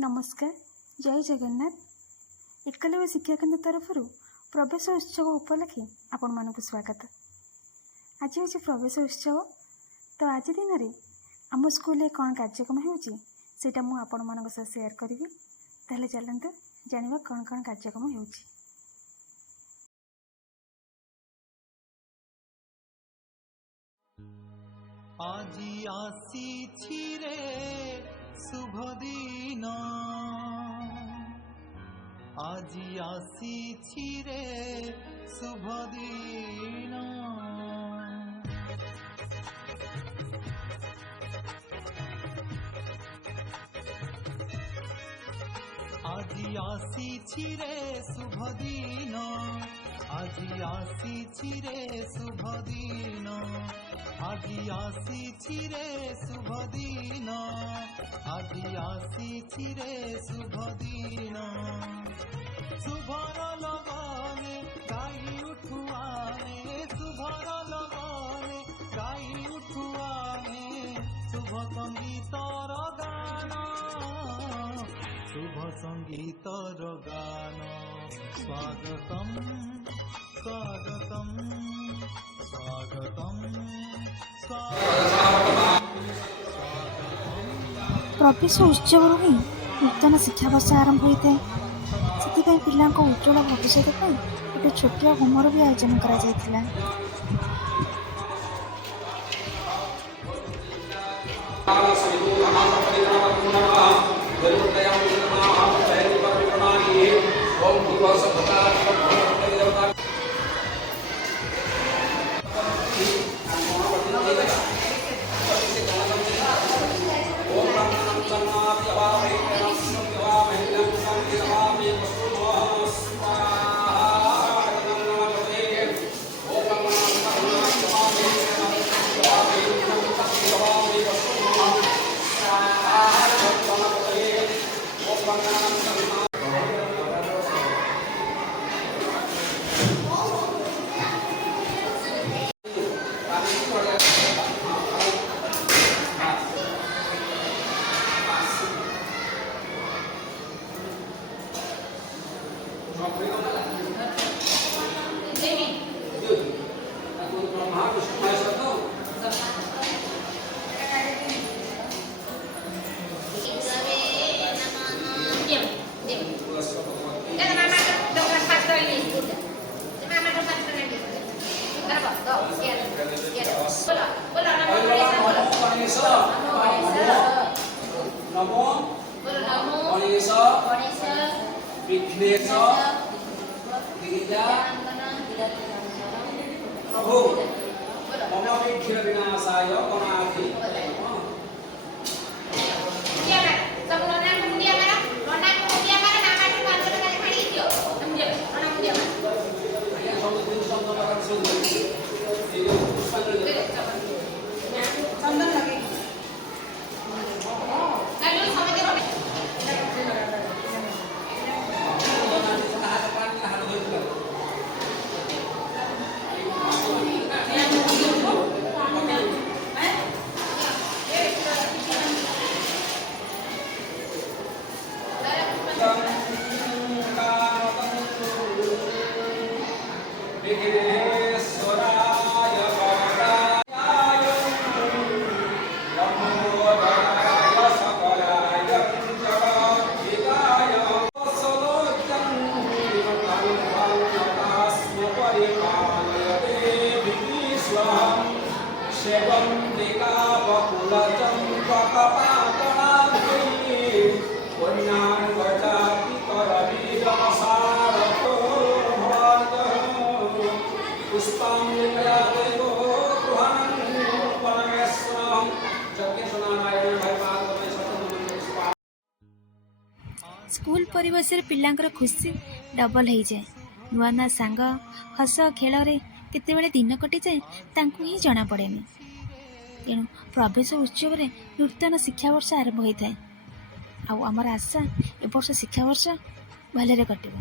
नमस्कार। जय जगन्नाथ। एकलव्य शिक्षा केन्द्र तरफ प्रवेश उत्सव उपलक्षे आपण मानक स्वागत। आज हूँ प्रवेश उत्सव। तो आज दिन में आम स्कूल कौन कार्यक्रम होटा मुझे आपण मान सेयार करी। ताहले चलते जानिबा कौन कौन कार्यक्रम हो। আজি আসিছি রে শুভ দিন, আজি আসিছি রে শুভ দিন। আজি আসিছি রে শুভ দিন, আজি আসিছি রে শুভ দিন, আজি আসিছি রে শুভ দিন, আজি আসিছি রে শুভ দিন। শুভর লগনে গাই উঠুয়ানে, শুভর লগনে গাই উঠুয়ানে, শুভ সঙ্গীতর গান, শুভ সঙ্গীতর গান। স্বাগতম স্বাগতম স্বাগতম प्रवेश उत्सव ही नूतन शिक्षावर्ष आरंभ होता है। से पिला उज्ज्वल भविष्य गोटे छोटिया होमर भी आयोजन करा जायतिला। नमो गणेश विघ्नेश गिरिजा प्रभु मम विघ्न विनाशाय गणाधि। स्कूल परिवेश पिलांकर खुशी डबल हो जाए। नुआ नुआ सांग हस खेल केते दिन कटि जाए तांकु ही जना पड़ेनी। तेणु प्रवेश उत्सव रे नूतन शिक्षावर्ष आरंभ होता है। आमर आशा ए वर्ष शिक्षावर्ष भलरे कटिब।